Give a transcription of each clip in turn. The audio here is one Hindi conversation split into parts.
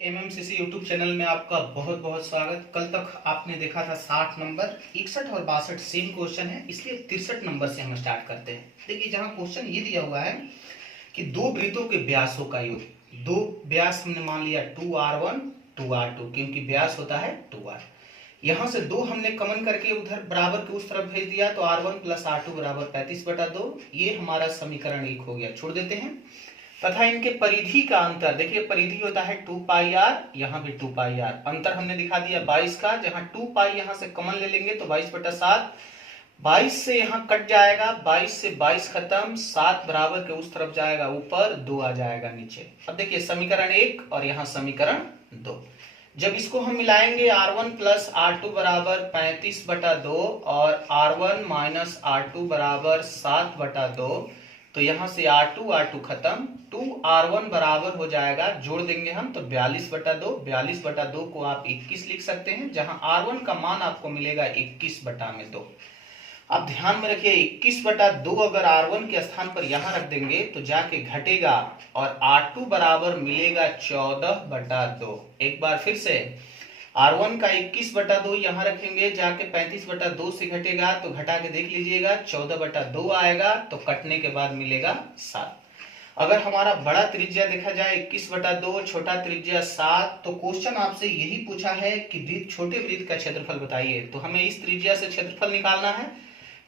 एमएमसीसी यूट्यूब चैनल में आपका बहुत बहुत स्वागत। कल तक आपने देखा था 60 नंबर, 61 और 62 सेम क्वेश्चन है, इसलिए 63 नंबर से हम स्टार्ट करते हैं। देखिए जहां क्वेश्चन ये दिया हुआ है कि दो वृत्तों के व्यासों का योग, दो व्यास हमने मान लिया 2r1 2r2, क्योंकि व्यास होता है 2r। यहां से दो हमने कमन करके उधर बराबर के उस तरफ भेज दिया, तो r1 प्लस r2 बराबर 35/2। ये हमारा समीकरण 1 हो गया, छोड़ देते हैं। तथा इनके परिधि का अंतर, देखिए परिधि होता है 2πr, यहाँ भी 2πr। अंतर हमने दिखा दिया 22 का, जहां 2π यहां से कमन ले लेंगे तो 22/7, 22 से यहाँ कट जाएगा, 22 से 22 खत्म, 7 बराबर के उस तरफ जाएगा ऊपर, 2 आ जाएगा नीचे। अब देखिए समीकरण 1 और यहाँ समीकरण 2, जब इसको हम मिलाएंगे r1 प्लस r2 बराबर 35/2 और r1 माइनस r2 बराबर 7/2, तो यहां से r2 खत्म, 2r1 बराबर हो जाएगा, जोड़ देंगे हम तो 42/2। 42/2 को आप 21 लिख सकते हैं, जहां r1 का मान आपको मिलेगा 21/2। आप ध्यान में रखिए 21/2 अगर r1 के स्थान पर यहां रख देंगे तो जाके घटेगा और r2 बराबर मिलेगा 14/2। एक बार फिर से r1 का 21/2 यहां रखेंगे, जाके 35/2 से घटेगा तो घटा के देख लीजिएगा 14/2 आएगा, तो कटने के बाद मिलेगा 7। अगर हमारा बड़ा त्रिज्या देखा जाए 21/2, छोटा त्रिज्या 7, तो क्वेश्चन आपसे यही पूछा है कि वृत्त छोटे वृत्त का क्षेत्रफल बताइए। तो हमें इस त्रिज्या से क्षेत्रफल निकालना है।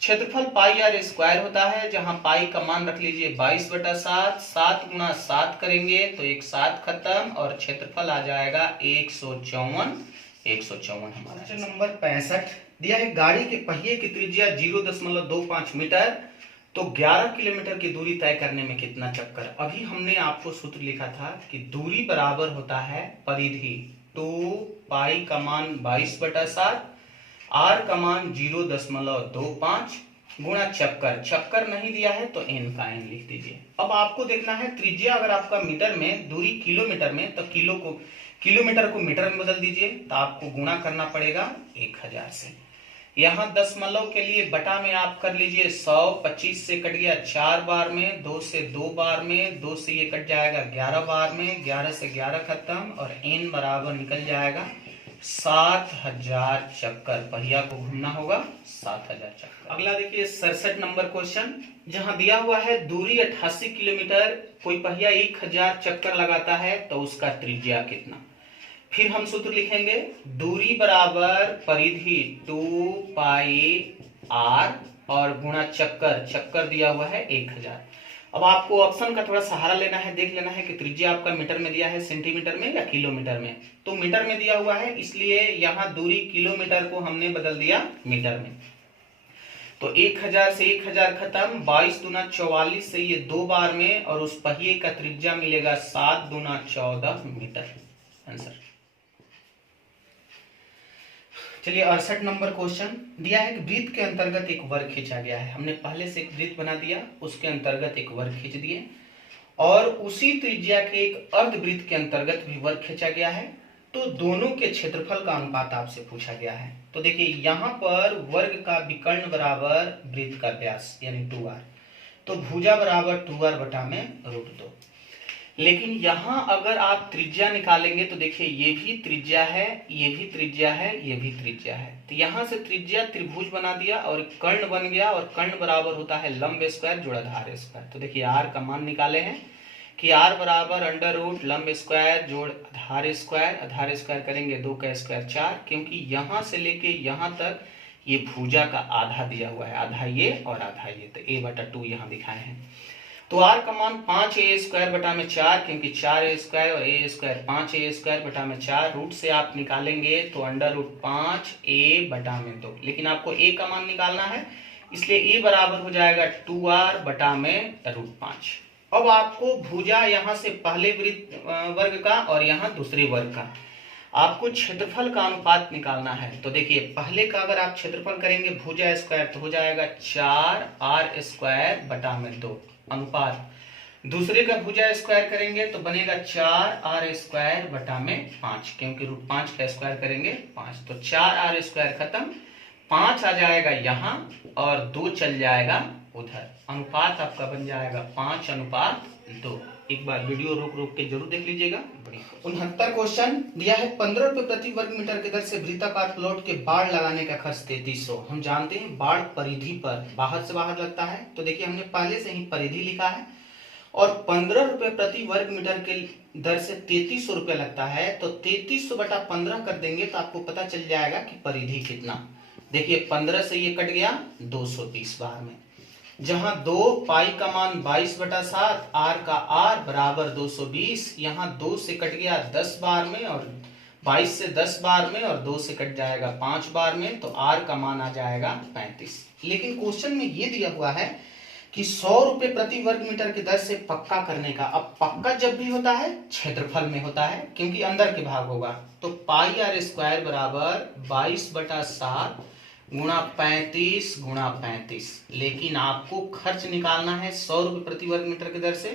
क्षेत्रफल πr² होता है, जहां पाई का मान रख लीजिए 22/7, 7 गुणा 7 करेंगे तो एक 7 खत्म और क्षेत्रफल आ जाएगा 154 हमारा। क्वेश्चन नंबर 65 दिया है, गाड़ी के पहिए की त्रिज्या 0.25 मीटर, तो 11 किलोमीटर की दूरी तय करने में कितना चक्कर। अभी हमने आपको सूत्र लिखा था कि दूरी बराबर होता है परिधि 2π का मान 22/7, r का मान 0.25 गुणा चक्कर, चक्कर नहीं दिया है तो n का n लिख दीजिए। अब आपको देखना है त्रिज्या अगर आपका मीटर में, दूरी किलोमीटर में, तो किलोमीटर को मीटर में बदल दीजिए, तो आपको गुणा करना पड़ेगा 1000 से। यहाँ दशमलव के लिए बटा में आप कर लीजिए 100, 25 से कट गया 4 बार में, 2 से 2 बार में, 2 से ये कट जाएगा 11 बार में, 11 से 11 खत्म और n बराबर निकल जाएगा 7000 चक्कर। पहिया को घूमना होगा 7000 चक्कर। अगला देखिए 67 नंबर क्वेश्चन, जहां दिया हुआ है दूरी 88 किलोमीटर, कोई पहिया 1000 चक्कर लगाता है तो उसका त्रिज्या कितना। फिर हम सूत्र लिखेंगे, दूरी बराबर परिधि 2πr और गुणा चक्कर, चक्कर दिया हुआ है 1000। अब आपको ऑप्शन का थोड़ा सहारा लेना है, देख लेना है कि त्रिज्या आपका मीटर में दिया है, सेंटीमीटर में या किलोमीटर में। तो मीटर में दिया हुआ है, इसलिए यहाँ दूरी किलोमीटर को हमने बदल दिया मीटर में। तो 1000 से 1000 खत्म, 22 दूना 44 से ये 2 बार में, और उस पहिए का त्रिज्या मिलेगा 7 दूना 14 मीटर। आंसर। चलिए 68 नंबर क्वेश्चन दिया है कि वृत्त के अंतर्गत एक वर्ग खींचा गया है। हमने पहले से एक वृत्त बना दिया, उसके अंतर्गत एक वर्ग खींच दिए, और उसी त्रिज्या के एक अर्धवृत्त के अंतर्गत भी वर्ग खींचा गया है। तो दोनों के क्षेत्रफल का अनुपात आपसे पूछा गया है। तो देखिए यहाँ पर वर्ग का विकर्ण बराबर वृत्त का व्यास यानी 2r, तो भुजा बराबर 2r बटा में √2। लेकिन यहां अगर आप त्रिज्या निकालेंगे तो देखिए ये भी त्रिज्या है, ये भी त्रिज्या है, ये भी त्रिज्या है, तो यहां से त्रिज्या त्रिभुज बना दिया और कर्ण बन गया, और कर्ण बराबर होता है लंब स्क्वायर जोड़ आधार स्क्वायर। तो देखिए r का मान निकाले हैं कि r बराबर √ लंब स्क्वायर जोड़ आधार स्क्वायर, आधार स्क्वायर करेंगे 2 का स्क्वायर 4, क्योंकि यहां से लेके यहां तक ये भुजा का आधा दिया हुआ है, आधा ये और आधा ये, तो a/2 यहाँ दिखाए हैं। तो r का मान 5a² बटा में 4, क्योंकि 4a² और a² 5a² बटा में 4, रूट से आप निकालेंगे तो √5a बटा में 2। लेकिन आपको a का मान निकालना है, इसलिए a बराबर हो जाएगा 2r बटा में √5। अब आपको भुजा यहाँ से पहले वृत्त वर्ग का और यहाँ दूसरे वर्ग का आपको क्षेत्रफल का अनुपात निकालना है। तो देखिए पहले का अगर आप क्षेत्रफल करेंगे भुजा स्क्वायर तो हो जाएगा 4r² बटा में 2 अनुपात, दूसरे का भुजा स्क्वायर करेंगे तो बनेगा 4r² बटा में 5, क्योंकि √5 का स्क्वायर करेंगे 5, तो 4r² खत्म, 5 आ जाएगा यहाँ और 2 चल जाएगा उधर। अनुपात आपका बन जाएगा 5:2। एक बार वीडियो रोक रोक के जरूर देख लीजिएगा। 69 क्वेश्चन दिया है 15 रुपए प्रति वर्ग मीटर की दर से वृत्ताकार प्लॉट के बाड़ लगाने का खर्च 3300। हम जानते हैं बाड़ परिधि पर बाहर से बाहर लगता है, तो देखिए हमने पहले से ही परिधि लिखा है और 15 रुपए प्रति वर्ग मीटर के दर से 3300 रुपये लगता है, तो 3300 बटा 15 कर देंगे तो आपको पता चल जाएगा कि परिधि कितना। देखिए 15 से ये कट गया 230 बार में, जहां 2 पाई का मान 22/7, आर का आर बराबर 220, यहाँ 2 से कट गया 10 बार में और 22 से 10 बार में और 2 से कट जाएगा 5 बार में, तो आर का मान आ जाएगा 35। लेकिन क्वेश्चन में ये दिया हुआ है कि 100 रुपए प्रति वर्ग मीटर की दर से पक्का करने का। अब पक्का जब भी होता है क्षेत्रफल में होता है क्योंकि अंदर के भाग होगा, तो पाई आर स्क्वायर बराबर 22/7 गुणा 35 गुणा 35। लेकिन आपको खर्च निकालना है 100 रुपए प्रति वर्ग मीटर की दर से,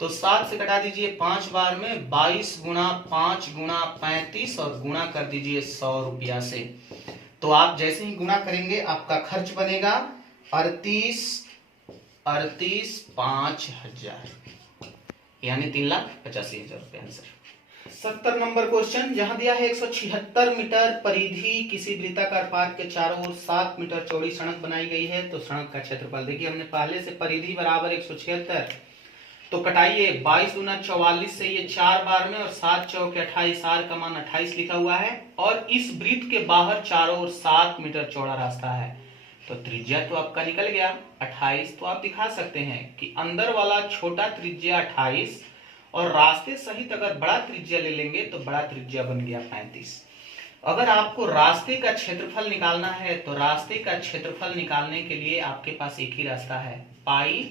तो 7 से कटा दीजिए 5 बार में, 22 गुणा 5 गुणा 35 और गुणा कर दीजिए 100 रुपया से। तो आप जैसे ही गुणा करेंगे आपका खर्च बनेगा 38,5,000 यानी 3,85,000 रुपये आंसर। 70 नंबर क्वेश्चन जहां दिया है 176 मीटर परिधि किसी वृत्ताकार पार्क के चारों ओर 7 मीटर चौड़ी सड़क बनाई गई है, तो सड़क का क्षेत्रफल। देखिए हमने पहले से परिधि बराबर 176, तो कटाइए 22 गुना 44 से ये 4 बार में और 7 चौके 28, आर का मान 28 लिखा हुआ है और इस वृत्त के बाहर चारों ओर 7 मीटर चौड़ा रास्ता है, तो त्रिज्या तो आपका निकल गया 28। तो आप दिखा सकते हैं कि अंदर वाला छोटा त्रिज्या 28 और रास्ते सहित अगर बड़ा त्रिज्या ले लेंगे तो बड़ा त्रिज्या बन गया 35। अगर आपको रास्ते का क्षेत्रफल निकालना है तो रास्ते का क्षेत्रफल निकालने के लिए आपके पास एक ही रास्ता है, पाई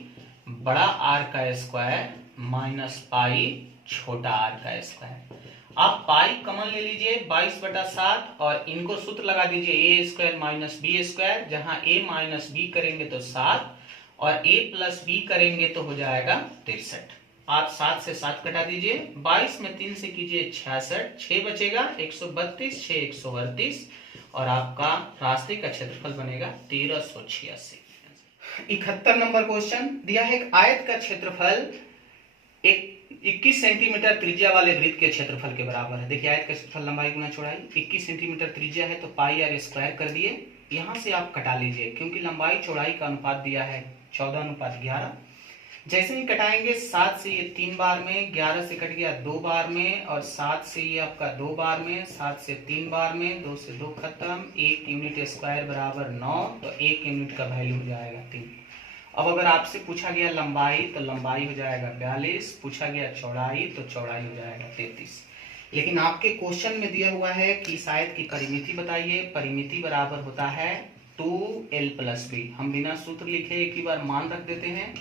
बड़ा आर का स्क्वायर माइनस पाई छोटा आर का स्क्वायर। आप पाई कॉमन ले लीजिए 22/7 और इनको सूत्र लगा दीजिए ए स्क्वायर माइनस बी स्क्वायर, जहां ए माइनस बी करेंगे तो 7 और ए प्लस बी करेंगे तो हो जाएगा 63। आप 7 से 7 कटा दीजिए, 22 में 3 से कीजिए 66, 6 बचेगा 132, 6 138 और आपका रास्ते का क्षेत्रफल बनेगा 1386। 71 नंबर क्वेश्चन दिया है एक आयत का क्षेत्रफल 21 सेंटीमीटर त्रिज्या वाले वृत्त के क्षेत्रफल के बराबर है। देखिए आयत का क्षेत्रफल लंबाई गुना चौड़ाई, 21 सेंटीमीटर त्रिज्या है तो पाई आर स्क्वायर कर दिए, यहां से आप कटा लीजिए क्योंकि लंबाई चौड़ाई का अनुपात दिया है 14:11। जैसे ही कटाएंगे 7 से ये 3 बार में, 11 से कट गया 2 बार में और 7 से ये आपका 2 बार में, 7 से 3 बार में, 2 से 2 खत्म, 1 यूनिट स्क्वायर बराबर 9, तो 1 यूनिट का वैल्यू हो जाएगा 3। अब अगर आपसे पूछा गया लंबाई तो लंबाई हो जाएगा 42, पूछा गया चौड़ाई तो चौड़ाई हो जाएगा 33। लेकिन आपके क्वेश्चन में दिया हुआ है कि इस आयत की परिमिति बताइए। परिमिति बराबर होता है 2l + b। हम बिना सूत्र लिखे एक ही बार मान रख देते हैं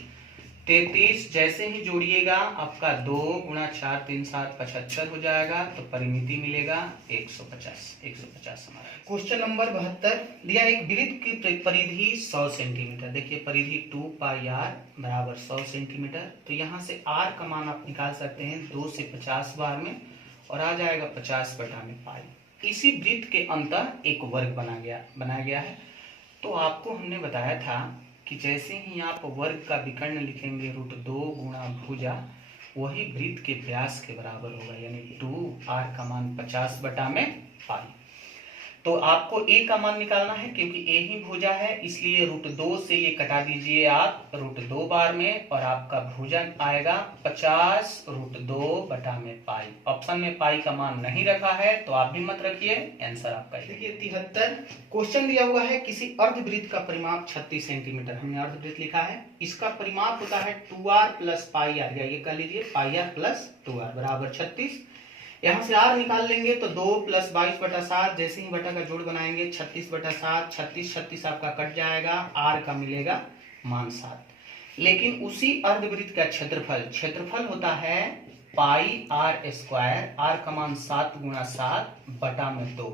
33। जैसे ही जोड़िएगा आपका 2 गुणा 4 3 7 75 हो जाएगा, तो परिमिति मिलेगा 150 हमारा। क्वेश्चन नंबर 72 दिया एक वृत्त की परिधि 100 सेंटीमीटर। देखिए परिधि 2 पाई आर बराबर 100 सेंटीमीटर, तो यहाँ से आर का मान आप निकाल सकते हैं 2 से 50 बार में और आ जाएगा 50/पाई। इसी वृत्त के अंतर एक वर्ग बनाया गया है। तो आपको हमने बताया था कि जैसे ही आप वर्ग का विकर्ण लिखेंगे √2 गुणा भुजा, वही वृत्त के व्यास के बराबर होगा, यानी 2 आर का मान 50/पाई। तो आपको a का मान निकालना है क्योंकि a ही भुजा है, इसलिए √2 से ये कटा दीजिए आप √2 बार में और आपका भुजा आएगा 50√2/पाई। ऑप्शन में पाई का मान नहीं रखा है तो आप भी मत रखिए, आंसर आपका। देखिए 73 क्वेश्चन दिया हुआ है किसी अर्धवृत्त का परिमाप 36 सेंटीमीटर। हमने अर्धवृत्त लिखा है, इसका परिमाप होता है 2r + पाई आर, या ये कह लीजिए पाई आर + 2r बराबर 36। यहाँ से r निकाल लेंगे तो 2 + 22/7, जैसे ही बटा का जोड़ बनाएंगे 36/7, 36 आपका कट जाएगा, r का मिलेगा मान 7। लेकिन उसी अर्धवृत्त का क्षेत्रफल होता है पाई आर स्क्वायर, r का मान 7 गुणा 7/2।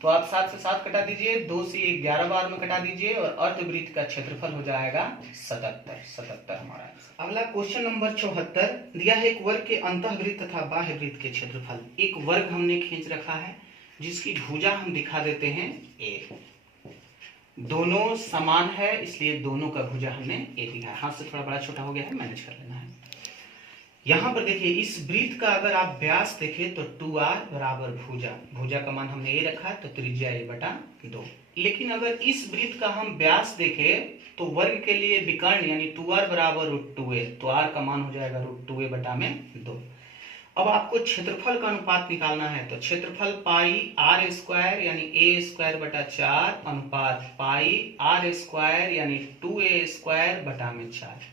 तो आप 7 से 7 कटा दीजिए, 2 से 11 बार में कटा दीजिए और अर्धवृत्त का क्षेत्रफल हो जाएगा 77 हमारा। अगला क्वेश्चन नंबर 74 दिया है एक वर्ग के अंतःवृत्त तथा बाह्य वृत्त के क्षेत्रफल। एक वर्ग हमने खींच रखा है जिसकी भुजा हम दिखा देते हैं a। दोनों समान है इसलिए दोनों का भुजा हमने a दिखा। हाथ से थोड़ा बड़ा छोटा हो गया है, मैनेज कर लेना है। यहाँ पर देखिए इस वृत्त का अगर आप व्यास देखें तो 2r बराबर भुजा, भुजा का मान हमने a रखा तो त्रिज्या a बटा 2। लेकिन अगर इस वृत्त का हम व्यास देखें तो वर्ग के लिए विकर्ण यानी 2r बराबर √2a, तो r का मान हो जाएगा √2a बटा में 2। अब आपको क्षेत्रफल का अनुपात निकालना है तो क्षेत्रफल पाई r स्क्वायर यानी a स्क्वायर बटा 4 अनुपात पाई r स्क्वायर यानी 2a स्क्वायर बटा में 4।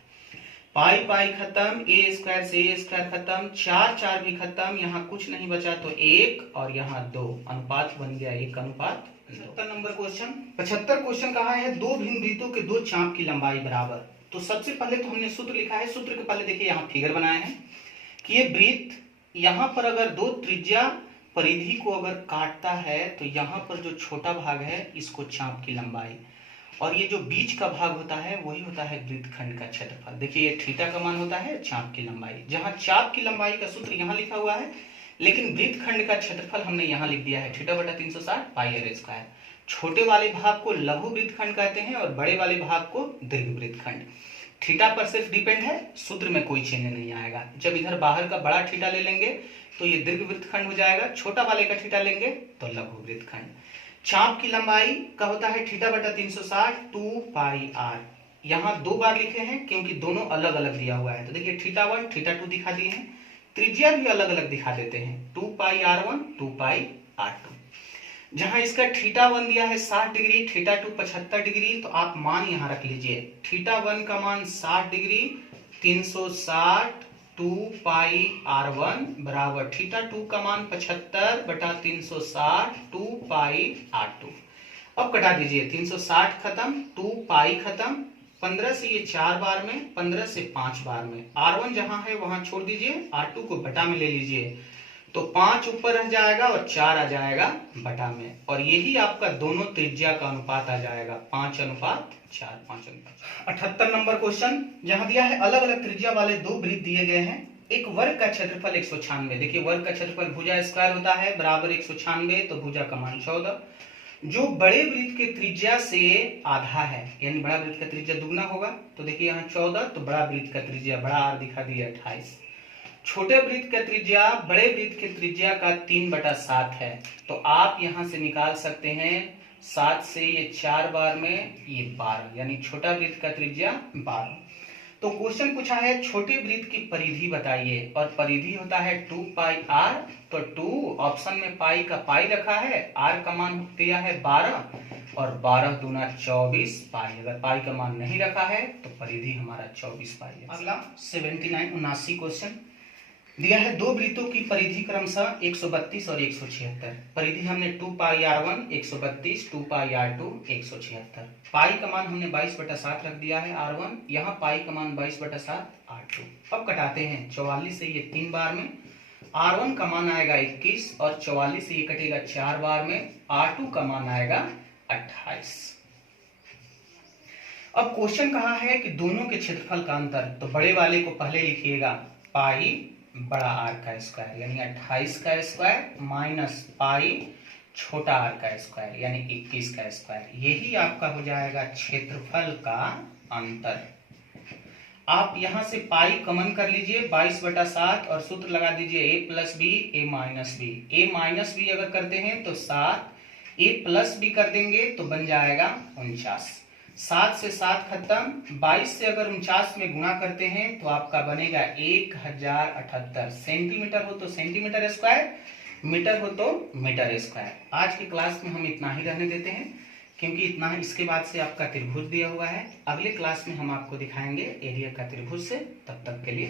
पाई पाई खत्म, ए स्क्वायर से ए स्क्वायर खत्म, 4 भी खत्म, यहाँ कुछ नहीं बचा तो 1 और यहाँ 2, अनुपात बन गया 1 अनुपात 2। 75 नंबर क्वेश्चन। 75 क्वेश्चन कहा है दो भिन्न वृत्तों के दो चाप की लंबाई बराबर। तो सबसे पहले तो हमने सूत्र लिखा है, सूत्र के पहले देखिए यहाँ फिगर बनाए हैं कि ये वृत्त यहाँ पर अगर दो त्रिज्या परिधि को अगर काटता है तो यहाँ पर जो छोटा भाग है इसको चाप की लंबाई, और ये जो बीच का भाग होता है वही होता है वृत्तखंड का क्षेत्रफल। देखिए ये थीटा का मान होता है चाप की लंबाई, जहां चाप की लंबाई का सूत्र यहाँ लिखा हुआ है लेकिन वृत्तखंड का क्षेत्रफल हमने यहाँ लिख दिया है थीटा बटा 360 पाई r स्क्वायर। छोटे वाले भाग को लघु वृत्तखंड कहते हैं और बड़े वाले भाग को दीर्घ वृत्तखंड। थीटा पर सिर्फ डिपेंड है, सूत्र में कोई चेंज नहीं आएगा। जब इधर बाहर का बड़ा थीटा ले लेंगे तो ये दीर्घ वृत्तखंड हो जाएगा, छोटा वाले का थीटा लेंगे तो लघु वृत्तखंड। चाप की लंबाई का होता है थीटा बटा 360 2 पाई r। यहाँ 2 बार लिखे हैं क्योंकि दोनों अलग अलग दिया हुआ है। तो देखिए थीटा 1 थीटा 2 दिखा दिए हैं, त्रिज्या भी अलग अलग दिखा देते हैं 2 पाई r1 2 पाई r2। जहां इसका थीटा 1 दिया है 60 डिग्री, थीटा 2 75 डिग्री, तो आप मान यहाँ रख लीजिए थीटा 1 का मान 60 डिग्री 360 2 पाई r1 बराबर थीटा 2 का मान 75 बटा 360 2 पाई r2। अब कटा दीजिए 360 खत्म 2 पाई खत्म, 15 से ये 4 बार में, 15 से 5 बार में, r1 जहां है वहां छोड़ दीजिए, r2 को बटा में ले लीजिए तो 5 ऊपर रह जाएगा और 4 आ जाएगा बटा में, और यही आपका दोनों त्रिज्या का अनुपात आ जाएगा 5 अनुपात 4 5 अनुपात। 78 नंबर क्वेश्चन जहां दिया है अलग अलग त्रिज्या वाले दो वृत्त दिए गए हैं, एक वर्ग का क्षेत्रफल 196। देखिए वर्ग का क्षेत्रफल भुजा स्क्वायर होता है बराबर 196, तो भुजा का मान 14। जो बड़े वृत्त के त्रिज्या से आधा है यानी बड़ा वृत्त का त्रिज्या दुगना होगा, तो देखिए यहाँ 14, तो बड़ा वृत्त का त्रिज्या बड़ा आर दिखा दिया 28। छोटे वृत्त का त्रिज्या बड़े वृत्त के त्रिज्या का 3/7 है, तो आप यहां से निकाल सकते हैं 7 से ये 4 बार में ये 12, यानी छोटा वृत्त का त्रिज्या 12। तो क्वेश्चन पूछा है छोटे वृत्त की परिधि बताइए, और परिधि होता है 2 पाई r, तो 2 ऑप्शन में पाई का पाई रखा है, r का मान दिया है 12 और 12 दूना 24 पाई। अगर पाई का मान नहीं रखा है तो परिधि हमारा 24 पाई है। अगला 79 क्वेश्चन दिया है दो वृत्तों की परिधि क्रमशः 132 और 176। परिधि हमने 2 पाई r1 132, 2 पाई r2 176। पाई का मान हमने 22/7 रख दिया है r1, यहाँ पाई का मान 22/7 r2। अब कटाते हैं 44 से ये 3 बार में, r1 का मान आएगा 21 और 44 से ये कटेगा 4 बार में, r2 का मान आएगा 28। अब क्वेश्चन कहा है कि दोनों के क्षेत्रफल का अंतर, तो बड़े वाले को पहले लिखिएगा पाई बड़ा आर का स्क्वायर यानी 28 का स्क्वायर माइनस पाई छोटा आर का स्क्वायर यानी 21 का स्क्वायर, यही आपका हो जाएगा क्षेत्रफल का अंतर। आप यहां से पाई कॉमन कर लीजिए 22/7 और सूत्र लगा दीजिए a plus B a minus B. a minus B अगर करते हैं तो 7, a प्लस बी कर देंगे तो बन जाएगा 49। 7 से 7 खत्म, 22 से अगर 49 में गुणा करते हैं तो आपका बनेगा 1078। सेंटीमीटर हो तो सेंटीमीटर स्क्वायर, मीटर हो तो मीटर स्क्वायर। आज की क्लास में हम इतना ही रहने देते हैं क्योंकि इतना ही, इसके बाद से आपका त्रिभुज दिया हुआ है। अगले क्लास में हम आपको दिखाएंगे एरिया का त्रिभुज से। तब तक के लिए